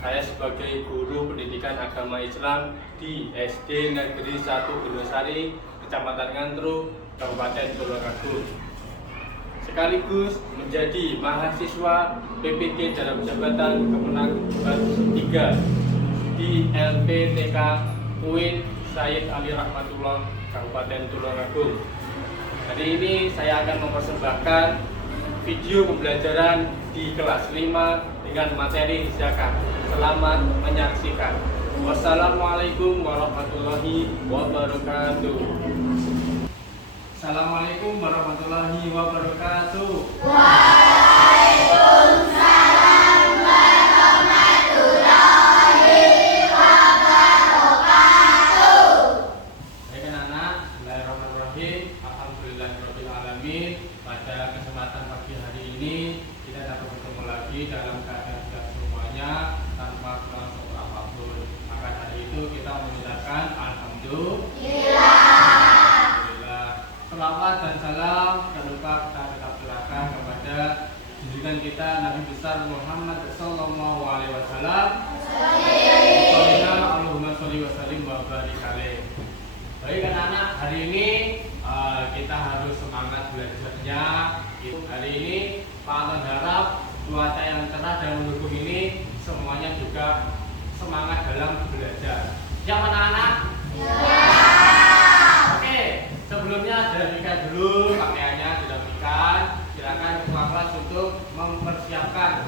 saya sebagai guru pendidikan agama Islam di SD Negeri 1 Gunungsari, Kecamatan Ngantru, Kabupaten Tulungagung. Sekaligus menjadi mahasiswa PPG dalam jabatan Kemenang 3 di LPTK UIN Sayyid Ali Rahmatullah, Kabupaten Tulungagung. Hari ini saya akan mempersembahkan video pembelajaran di kelas 5 dengan materi zakat. Selamat menyaksikan. Wassalamualaikum warahmatullahi wabarakatuh. Assalamualaikum warahmatullahi wabarakatuh. Waalaikumsalam warahmatullahi wabarakatuh. Baik anak-anak, bismillahirrahmanirrahim. Alhamdulillahirabbil alamin. Pada kesempatan pagi hari ini kita dapat bertemu lagi dalam keadaan kita semuanya tanpa kurang suatu apapun. Maka dari itu kita mengucapkan alhamdulillah. Selawat dan salam tak lupa kita serahkan kepada junjungan kita Nabi besar Muhammad sallallahu alaihi wasallam. Allahumma sholli wa sallim wa barik alaihi. Baik anak-anak, hari ini kita harus semangat belajarnya. Hari ini Pak harap cuaca yang cerah dan mendukung ini semuanya juga semangat dalam belajar. Siap anak-anak? Oke, sebelumnya dirapikan dulu pakaiannya, dirapikan. Silakan ketua kelas untuk mempersiapkan.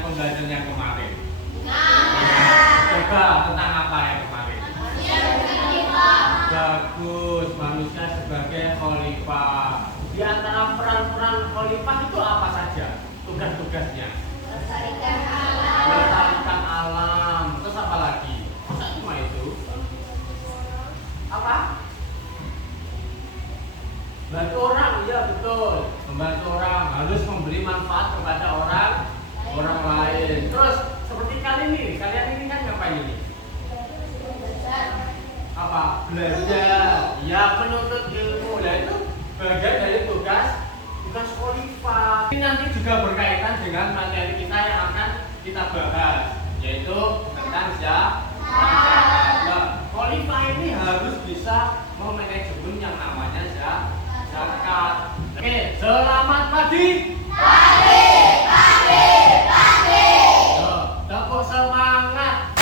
Pembelajaran yang kemarin. Coba tentang apa yang kemarin? Bagus, manusia sebagai khalifah. Di antara peran-peran khalifah itu apa saja? Tugas-tugasnya? Melestarikan alam. Terus apa lagi? Masa cuma itu? Apa? Bantu orang, ya betul. Membantu orang, harus memberi manfaat kepada orang lain. Terus seperti kalian ini kan ngapain ini? Apa? Belajar. Ya, menuntut ilmu. Nah itu bagian dari tugas khalifah. Ini nanti juga berkaitan dengan materi kita yang akan kita bahas, yaitu tentang zakat. Nah, khalifah ini harus bisa memanajemen yang namanya zakat. Oke, selamat pagi. Tepuk semangat.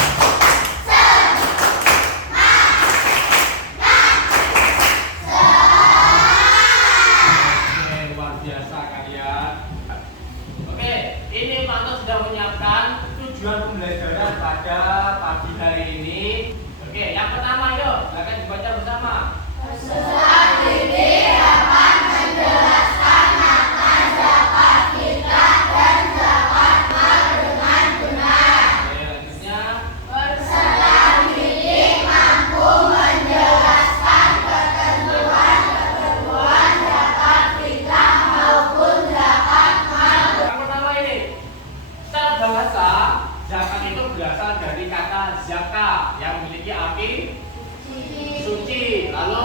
Oke, luar biasa kalian. Oke, ini Pak Anto sudah menyiapkan tujuan pembelajaran pada pagi hari ini. Oke, yang pertama yuk, akan dibaca bersama. Ustaz ini akan menjelaskan makna zakat fitrah dan zakat mal dengan benar. Oke, lanjutnya. Peserta didik mampu menjelaskan ketentuan zakat fitrah maupun zakat mal. Yang pertama ini, secara bahasa zakat itu berasal dari kata zakat yang memiliki arti suci. Lalu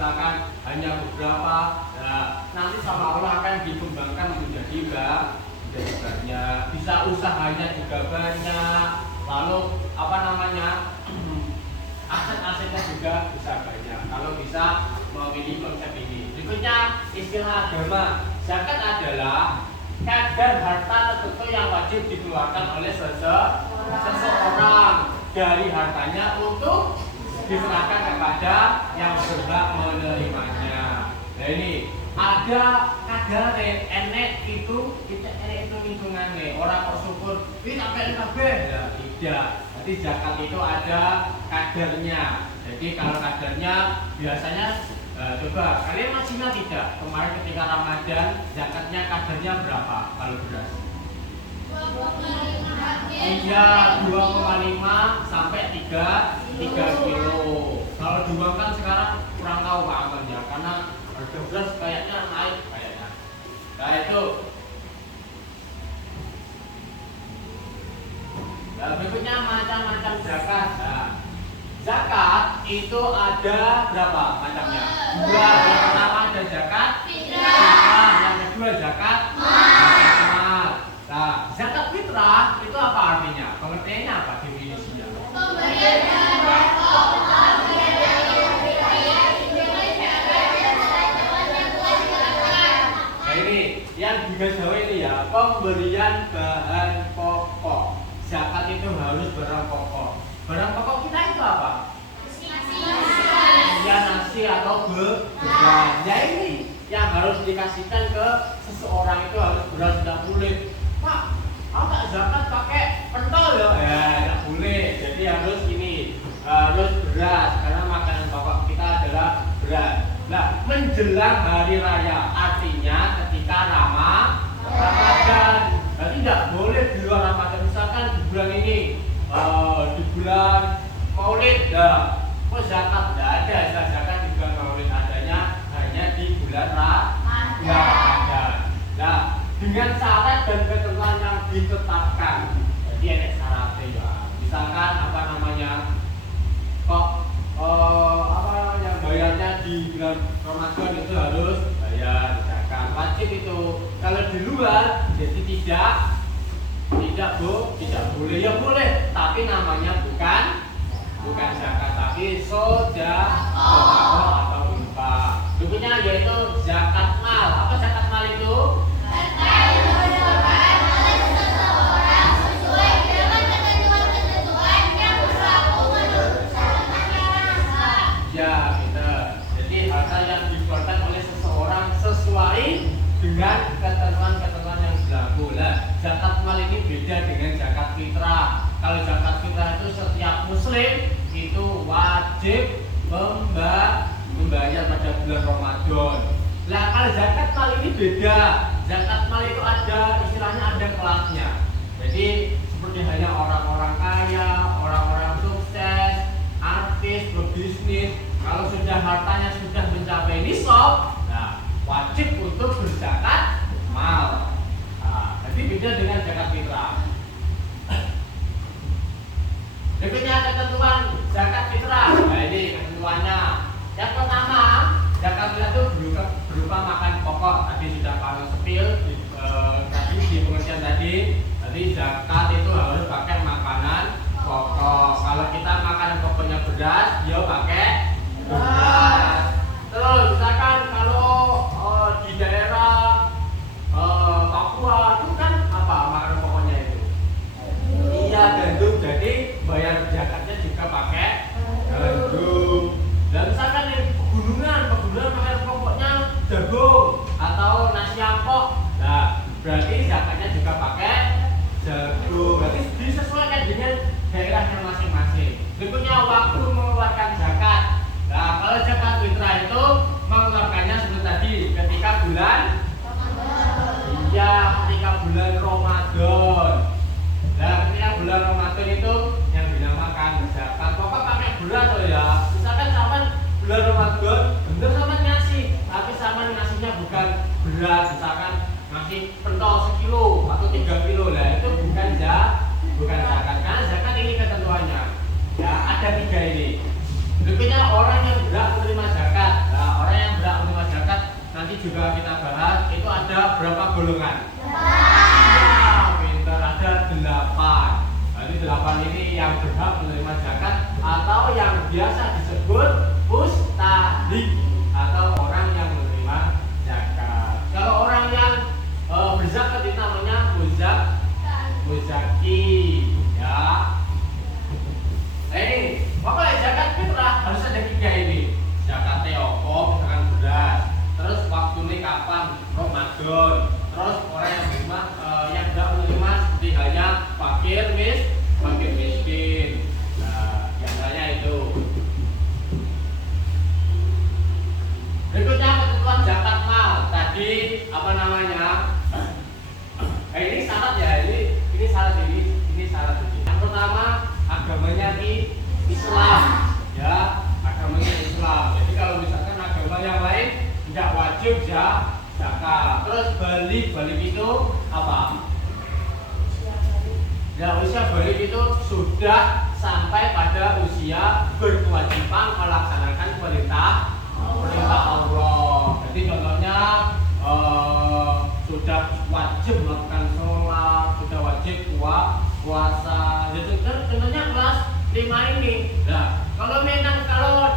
misalkan hanya beberapa, nanti sama Allah akan dikembangkan menjadi banyak, bisa usahanya juga banyak, lalu aset-asetnya juga bisa banyak kalau bisa memilih konsep ini. Berikutnya istilah agama. Zakat adalah kadar harta tertentu yang wajib dikeluarkan oleh seseorang dari hartanya untuk diserahkan kepada yang berhak menerimanya. Nah ini ada kadar enek itu kita enek itu hitungannya orang bersyukur ini sampai kabeh ya tidak. Jadi zakat itu ada kadarnya. Jadi kalau kadarnya biasanya coba kalian masih ingat tidak kemarin ketika Ramadan zakatnya kadarnya berapa kalau beras? 2,5 sampai 3 kilo. Kalau diuangkan sekarang kurang tahu Pak Aman ya, karena harga beras kayaknya naik kayaknya. Nah itu. Nah, berikutnya macam-macam zakat. Nah, zakat itu ada berapa macamnya? 2. Yang pertama ada zakat fitrah, yang kedua zakat mal. Nah, zakat fitrah itu apa artinya? Pengertiannya apa definisinya? Pemberian dari pokok nah ini yang digarisbawahi ini ya, pemberian bahan pokok. Zakat itu harus barang pokok. Barang pokok kita itu apa? Ya nasi atau beras. Ya ini yang harus dikasihkan ke seseorang itu harus beras, tidak boleh. Pak, aku tak zakat pakai pentol ya? Ya, tidak boleh. Jadi harus harus beras karena makanan pokok kita adalah beras. Nah, menjelang hari raya artinya ketika Ramadan. Berarti tidak boleh di luar Ramadan. Misalkan di bulan ini, di bulan Maulid, kok zakat tidak ada? Zakat di bulan Maulid adanya hanya di bulan Ramadan. Nah, dengan syarat dan ketentuan yang ditetapkan. Jadi ada syaratnya ya. Misalkan bayarnya di bulan Ramadan itu harus bayar zakat. Wajib itu. Kalau di luar jadi tidak boleh. Ya boleh, tapi namanya bukan zakat, tapi sedekah atau infak. Berikutnya yaitu zakat mal. Apa zakat mal itu? Ya, jadi harta yang dikeluarkan oleh seseorang sesuai dengan ketentuan-ketentuan yang berlaku. Nah, zakat mal ini beda dengan zakat fitrah. Kalau zakat fitrah itu setiap muslim itu wajib membayar pada bulan Ramadan. Nah, kalau zakat mal ini beda. Zakat mal itu istilahnya ada kelasnya. Jadi seperti hanya orang-orang kaya, orang-orang sukses, artis, pebisnis. Kalau sudah hartanya sudah mencapai nisab, nah wajib untuk berzakat mal. Nah, jadi beda dengan zakat fitrah. Berikutnya ketentuan zakat fitrah. Nah ini ketentuannya. Yang pertama, zakat fitrah itu berupa makan pokok. Tadi sudah paling sepil di pengertian tadi. Jadi zakat itu harus pakai makanan pokok. Kalau kita makanan pokoknya beras, dia pakai beras. Terus misalkan kalau di daerah Papua itu kan apa makanan pokoknya itu? Iya, gandum. Jadi bayar zakatnya juga pakai gandum. Dan misalkan di pegunungan makanan pokoknya jagung atau nasi ampok. Nah, berarti zakatnya juga pakai jagung. Berarti disesuaikan dengan daerahnya masing-masing. Berikutnya waktu mengeluarkan zakat. Nah, kalau zakat fitrah itu mengeluarkannya seperti tadi ketika bulan Ramadan. Nah, ketika bulan Ramadan itu yang dinamakan zakat pokok pakai beras loh ya. Misalkan sama bulan Ramadan, bener sama ngasih, tapi sama ngasihnya bukan beras, misalkan ngasih pentol sekilo atau 3 kilo lah, itu bukan zakat. Karena zakat ini ketentuannya. Ya, ada 3 ini. Berikutnya orang yang berhak menerima zakat. Nah, juga kita bahas, itu ada berapa golongan? Ya, pinter, ada 8. Jadi 8 ini yang berhak menerima zakat atau yang biasa disebut mustahik atau orang yang menerima zakat. Kalau orang yang berzakat itu namanya muzaki, ya. Ini pokoknya zakat fitrah harus ada 3 ini. Zakat teoko, misalkan beras. Terus waktunya kapan? Ramadan. Terus orang yang menerima, yang tidak menerima seperti halnya fakir miskin. Nah, yang lainnya itu. Berikutnya ketentuan zakat mal. Tadi apa namanya? Ini syarat ya. Ini syarat ini syarat ini. Yang pertama agamanya di Islam, ya, agamanya Islam. Jadi kalau misalkan agama yang lain tidak wajib zakat. Terus balik itu apa? Ya, usia balik itu sudah sampai pada usia berkewajiban melaksanakan perintah Allah. Jadi contohnya sudah wajib melakukan sholat, sudah wajib puasa. Jadi contohnya kelas 5 ini. Nah, kalau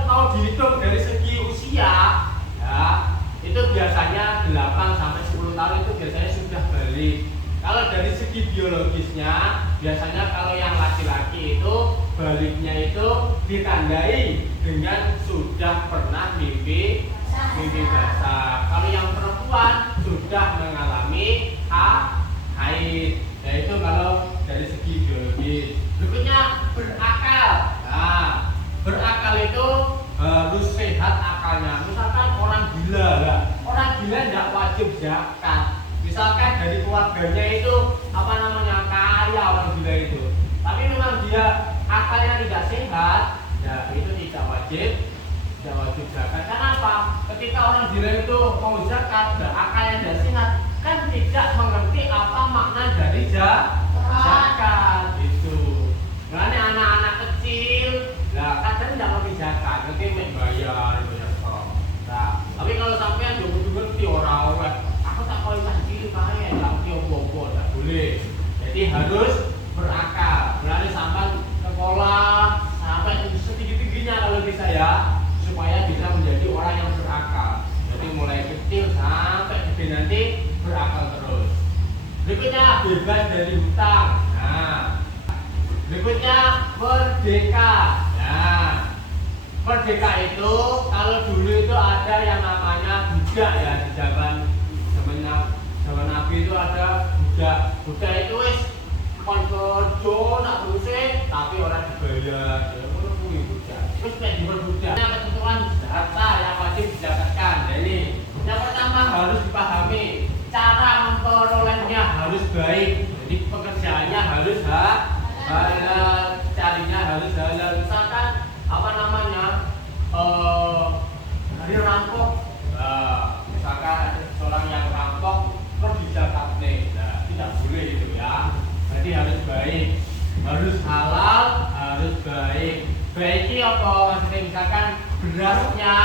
mau dihitung dari segi usia, ya, itu biasanya 8 sampai 10 tahun itu biasanya sudah balik. Kalau dari segi biologisnya, biasanya kalau yang laki-laki itu baliknya itu ditandai dengan sudah pernah mimpi basah. Kalau yang perempuan sudah mengalami haid. Yaitu kalau dari segi biologis. Berikutnya berakal. Nah, berakal itu harus sehat akalnya. Misalkan orang gila lah, orang gila tidak wajib zakat. Misalkan dari keluarganya itu apa namanya kaya orang gila itu, tapi memang dia akalnya tidak sehat, ya itu tidak wajib zakat. Kenapa? Ketika orang gila itu mau zakat, akalnya tidak sehat, kan tidak mengerti apa makna dari zakat itu. Makanya anak-anak kecil, lah kadang tidak ngerti zakat, nanti bayar. Nah, tapi kalau sampean dulu ngerti orang, aku tak kau cilik kaya, tak kau bobo, tak boleh. Jadi harus berakal. Berarti sampai sekolah sampai setinggi-tingginya kalau bisa ya, supaya bisa menjadi orang yang berakal. Jadi mulai kecil sampai gede nanti berakal terus. Berikutnya bebas dari hutang. Nah, berikutnya merdeka. Nah, merdeka itu kalau dulu itu ada yang namanya budak ya, di zaman Nabi itu ada budak itu wis konsorjo nak terusé tapi orang dibayar. Ngono kuwi budak. Terus nek diperbudak ketentuan harta yang wajib didapatkan. Jadi yang pertama harus dipahami cara memperolehnya harus baik. Jadi pekerjaannya harus halal, carinya harus halal. Misalkan apa namanya dari rampok, misalkan ada seorang yang rampok terus dizakat nih, nah, tidak boleh itu ya. Jadi harus baik, harus halal, harus baik. Baiknya apa? Maksudnya misalkan berasnya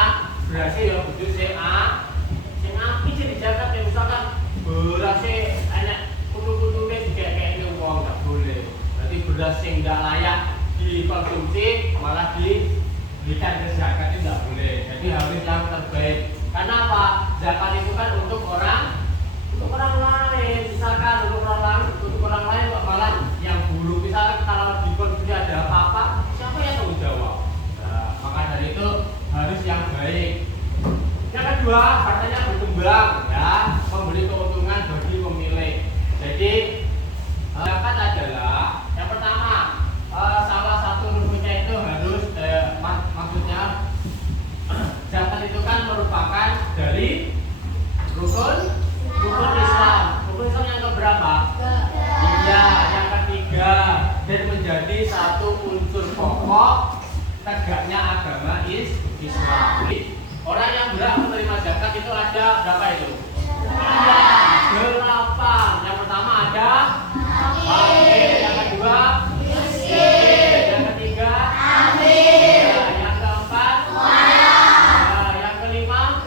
ya kudu sing apik jadi zakat ya. Misalkan berasnya enak kudu-kudune dikekekne wong, tidak boleh. Berarti beras sing tidak layak dikonsumsi malah diberikan ke zakat itu tidak boleh. Jadi harus yang terbaik. Karena apa? Zakat itu kan untuk orang lain. Misalkan untuk orang lain kok malah yang buruk. Misalkan kalau dikonsumsi ada apa-apa, siapa yang tanggung jawab? Nah, maka dari itu harus yang baik. Yang kedua, hartanya berkembang ya, memberi keuntungan bagi pemilik. Jadi zakat adalah yang pertama, salah satu rukunnya itu harus maksudnya zakat itu kan merupakan dari rukun Islam. Rukun Islam yang keberapa? Iya, yang ketiga, dan menjadi satu unsur pokok tegaknya agama Islam. Orang yang berhak menerima zakat itu ada berapa itu? Ada 8. Yang pertama ada fakir, yang kedua miskin, yang ketiga yang keempat yang kelima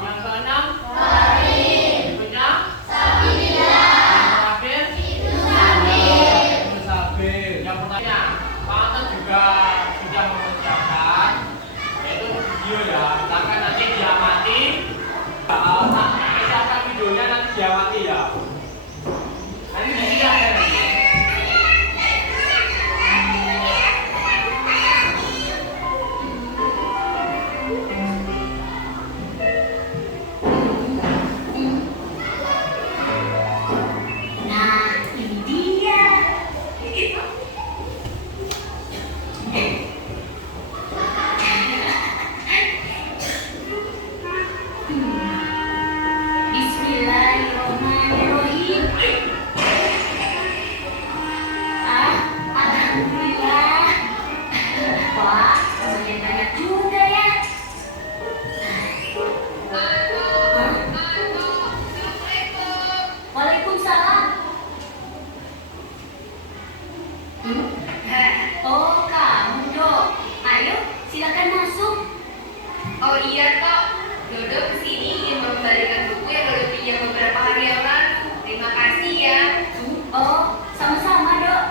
yang diamati. Misalkan videonya nanti diamati ya. Nanti di sini ada nanti. Nah, ini dia. Bismillahirrahmanirrahim. Alhamdulillah. Wah, lumayan banyak juga ya. Waalaikumsalam. Oh, kamu Dok. Ayo, silakan masuk. Oh iya Tok, Dodo kesini ingin mengembalikan buku yang Dodo pinjam beberapa hari yang lalu. Terima kasih ya. Oh, sama-sama Dok.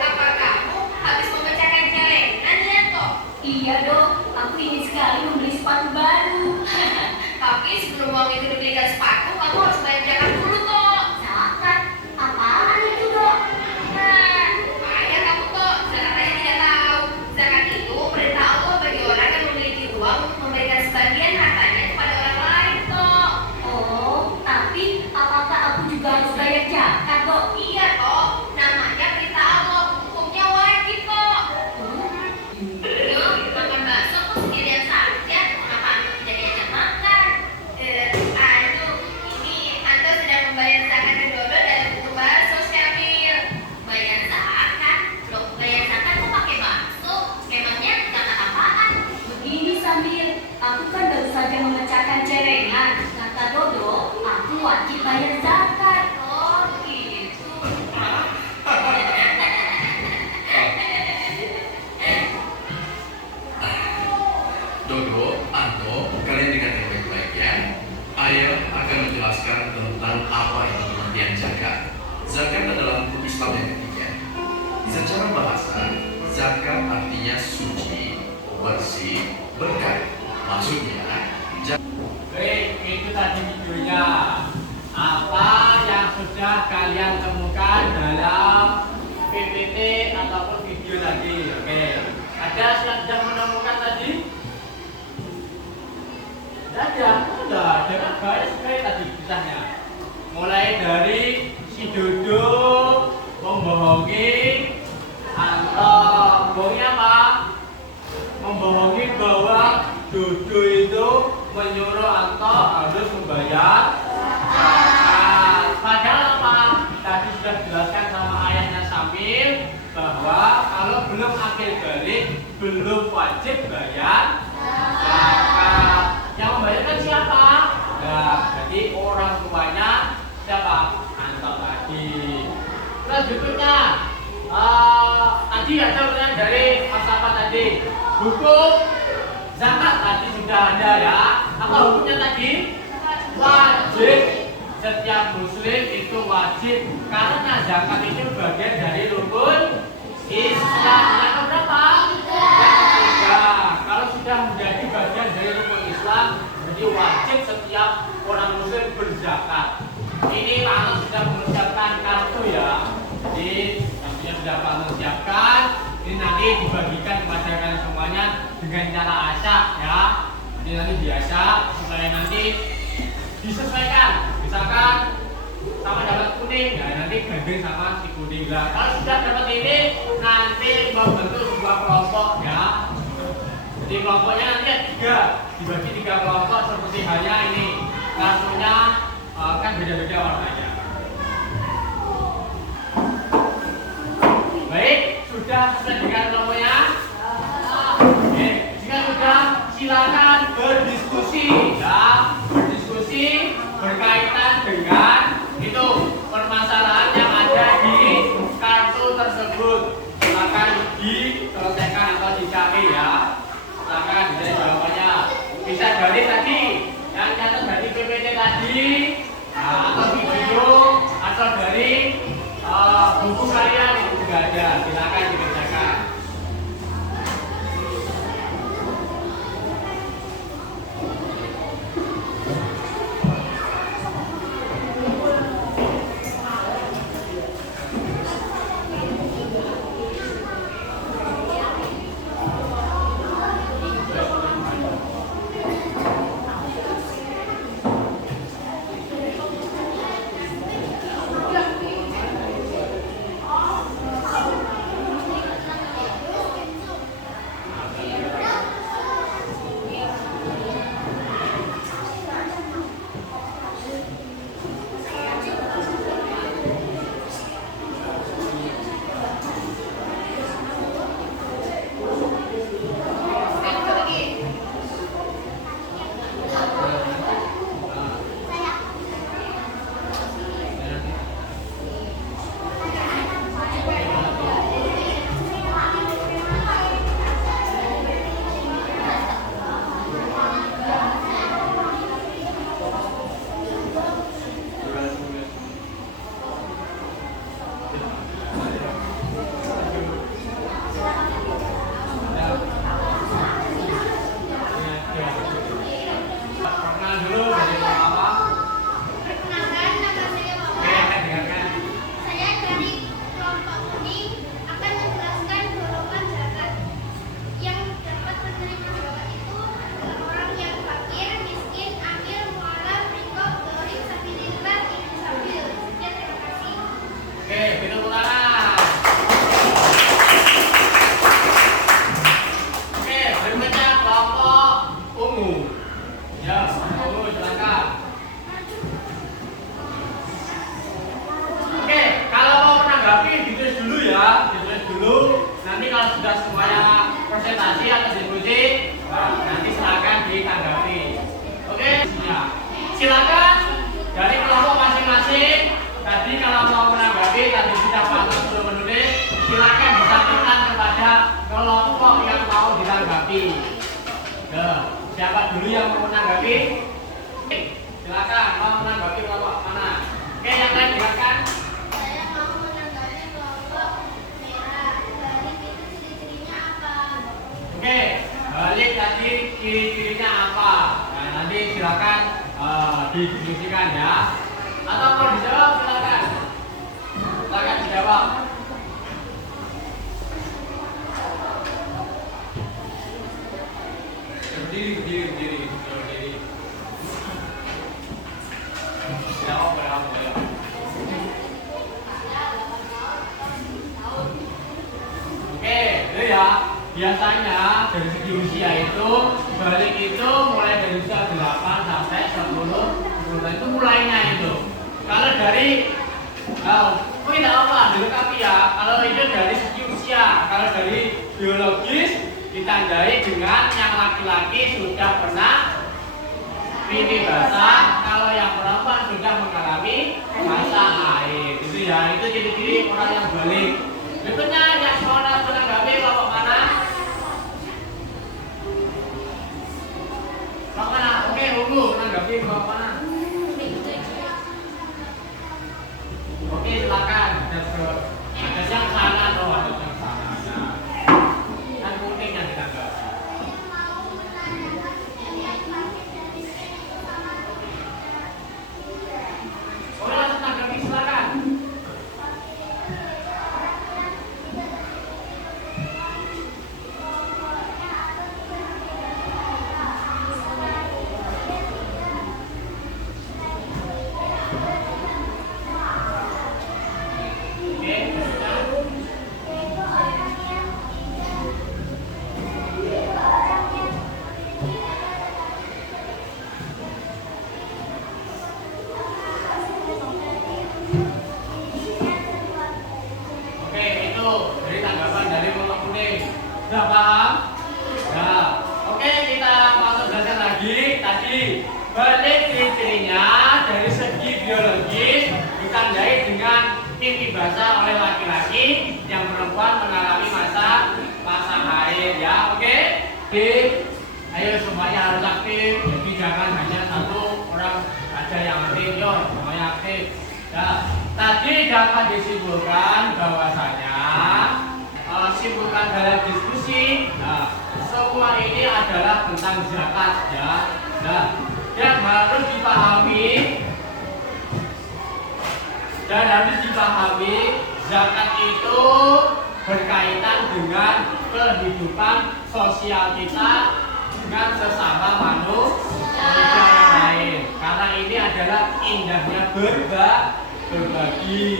Apa kamu habis memecahkan celengan ya Tok? Iya Dok, aku ingin sekali membeli sepatu baru. Tapi sebelum uang itu dibelikan sepatu, kamu harus bayar zakat dulu Tok. Zakat? Apaan itu Dok? Makanya kamu Tok, zakat aja tidak tahu. Zakat itu perintah Allah bagi orang yang memiliki uang untuk memberikan sebagian hartanya kepada orang lain Tok. Oh, tapi apakah aku juga harus bayar zakat Dok? Iya Tok, namanya perintah Allah, hukumnya wajib Tok. Yuk, makan bakso kok sendirian saja. Kenapa Anto tidak diajak makan? Aduh, ini Anto sedang membayar zakat ke Dodo dari buku bakso Syamil. Bayar zakat? Loh, bayar zakat kok pakai bakso? Memangnya zakat apaan? Begini Sambil, aku kan baru saja memecahkan celengan. Kata Dodo, aku wajib bayar zakat. Oh, gitu. Dodo, Anto, kalian dengarkan baik-baik ya. Ayah akan menjelaskan tentang apa itu pengertian zakat. Zakat adalah rukun Islam yang ketiga. Secara bahasa, zakat artinya suci, bersih, berkah. Maksudnya, Baik, itu tadi videonya. Apa yang sudah kalian temukan dalam PPT ataupun video tadi? Oke, ada yang sudah menemukan tadi? Sudah ada kan baik tadi kisahnya. Mulai dari si Dodo membohongi Anto. Bohongi apa? Membohongi bahwa Dodo itu menyuruh Anto harus membayar zakat. Padahal apa? Tadi sudah dijelaskan sama ayahnya Sambil bahwa kalau belum akil balik belum wajib bayar zakat. Yang membayarkan siapa? Nah, jadi orang tuanya siapa? Anto tadi. Selanjutnya, tadi ada pertanyaan dari Mas apa tadi? Hukum zakat tadi sudah ada ya. Apa hukumnya tadi? Wajib. Setiap muslim itu wajib karena zakat itu bagian dari rukun Islam. Yang keberapa? Yang ketiga. Kalau sudah menjadi bagian dari rukun Islam, jadi wajib setiap orang muslim berzakat. Ini Pak sudah mengucapkan kartu ya. Jadi nantinya sudah Pak siapkan. Ini nanti dibagikan kepada kalian semuanya dengan cara acak ya. Nanti biasa supaya nanti disesuaikan. Misalkan sama dapat kuning, ya nanti gandeng sama si kuning lah. Kalau sudah dapat ini, nanti membentuk sebuah kelompok ya. Jadi kelompoknya nanti ada 3, dibagi 3 kelompok seperti halnya ini. Kartunya kan beda-beda warnanya. Baik, sudah selesai dengan kelompoknya. Oke, jika sudah silakan berdiskusi ya. Berdiskusi berkaitan dengan itu permasalahan yang ada di kartu tersebut. Silakan diselesaikan atau dicari ya. Silakan dari jawabannya. Bisa dari tadi yang catat dari PPT tadi, atau video, atau dari buku kalian itu juga ada. Silakan dikerjakan. sudah semuanya presentasi atau diskusi, nanti silakan ditanggapi. Oke, silakan dari kelompok masing-masing. Tadi kalau mau menanggapi, tadi sudah Pak sudah menulis, silakan disampaikan kepada kelompok yang mau ditanggapi. Siapa dulu yang mau menanggapi? Silakan, mau menanggapi kelompok mana? Oke, yang lain silakan. Saya mau menanggapi kelompok merah. Balik itu ciri-cirinya apa? Oke, balik tadi ciri-cirinya apa? Nah, nanti silakan didiskusikan ya. Atau mau dijawab silakan. Silakan dijawab. Berdiri. Jawab berapa? Oke, itu ya. Biasanya dari segi usia itu balik itu mulai dari usia 8 sampai 10 itu mulainya itu. Kalau dari tidak apa dilengkapi ya. Kalau itu dari segi usia, kalau dari biologis ditandai dengan yang laki-laki sudah pernah mimpi basah, kalau yang perempuan sudah mengalami masa haid. Itu ya, itu ciri-ciri orang yang balik. Berikutnya yang mau menanggapi kelompok mana? Kelompok mana? Oke, ungu menanggapi kelompok mana? Oke, silakan. Ada yang sana atau ada yang sana. Dan kuning yang ditanggapi. Oke, langsung tanggapi silakan. Dari tanggapan dari kelompok kuning. Sudah paham? Nah, oke, kita masuk belajar lagi. Tadi balik ciri-cirinya dari segi biologis ditandai dengan mimpi basah oleh laki-laki, yang perempuan mengalami masa haid ya. Oke? Ayo semuanya harus aktif. Jadi jangan hanya satu orang aja yang aktif, yo, semuanya aktif. Nah, tadi dapat disimpulkan bahwasanya simpulkan dalam diskusi, semua ini adalah tentang zakat ya. Nah, yang harus dipahami dan harus dipahami, zakat itu berkaitan dengan kehidupan sosial kita dengan sesama manusia yang lain. Karena ini adalah indahnya berbagi.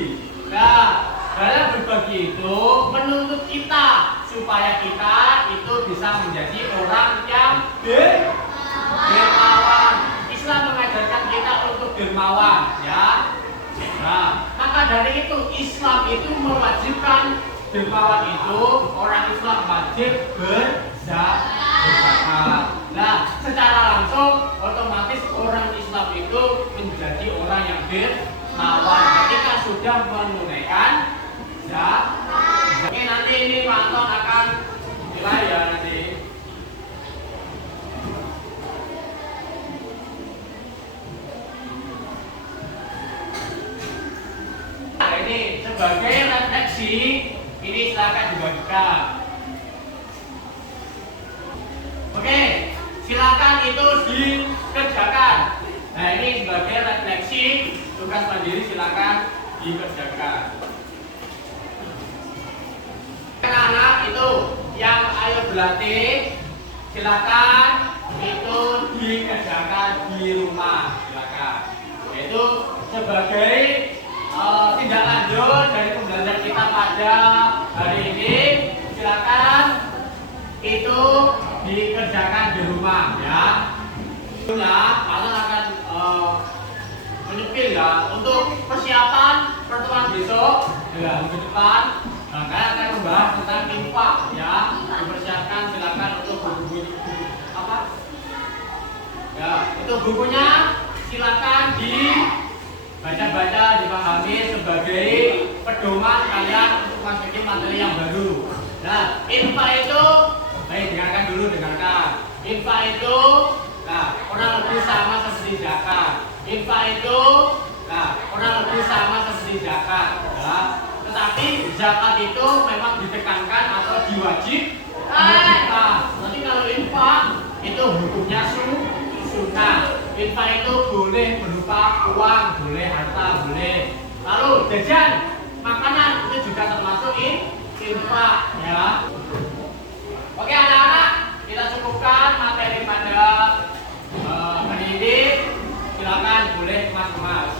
Nah, dalam berbagi itu menuntut kita supaya kita itu bisa menjadi orang yang dermawan. Islam mengajarkan kita untuk dermawan ya. Nah, maka dari itu Islam itu mewajibkan dermawan itu orang Islam wajib berzakat. Nah, secara langsung otomatis orang Islam itu menjadi orang yang dermawan ketika sudah menunaikan zakat. Oke, nanti ini Pak Anton akan nilai ya nanti. Nah, ini sebagai refleksi, ini silakan dibagikan. Oke, silakan itu dikerjakan. Nah, ini sebagai refleksi tugas mandiri, silakan dikerjakan. Anak-anak itu yang ayo berlatih, silakan itu dikerjakan di rumah, silakan. Yaitu sebagai tindak lanjut dari pembelajaran kita pada hari ini, silakan itu dikerjakan di rumah ya. Kalian akan menyepil ya untuk persiapan pertemuan besok ya, minggu depan. Maka akan membahas tentang infak ya. Dipersiapkan silakan untuk buku apa? Ya, untuk bukunya silakan dibaca-baca, dipahami sebagai pedoman kalian untuk masukin materi yang baru. Nah, infak itu, baik dengarkan dulu, dengarkan. Infak itu, nah, kurang lebih sama seperti zakat. Infak itu, nah, kurang lebih sama seperti zakat. Ya. Tetapi zakat itu memang ditekankan atau diwajib. Nanti kalau infak itu hukumnya sunnah. Infak itu boleh berupa uang, boleh harta, boleh. Lalu jajan, makanan itu juga termasuk infak ya. Oke anak-anak, kita cukupkan materi pada hari ini. Silakan boleh kemas-kemas.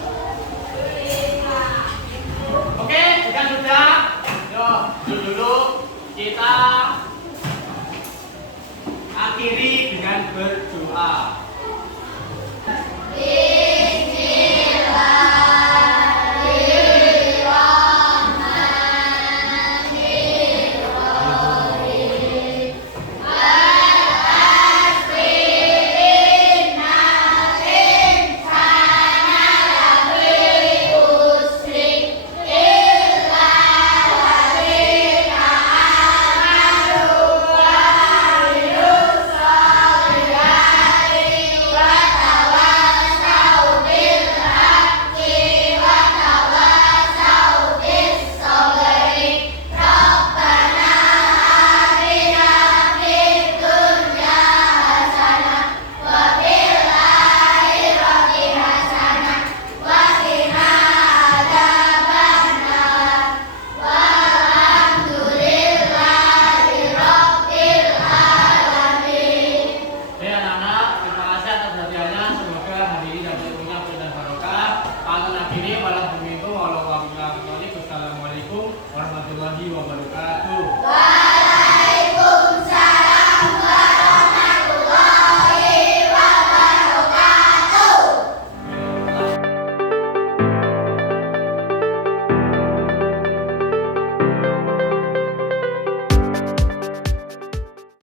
Oke, jika sudah, yuk dulu kita akhiri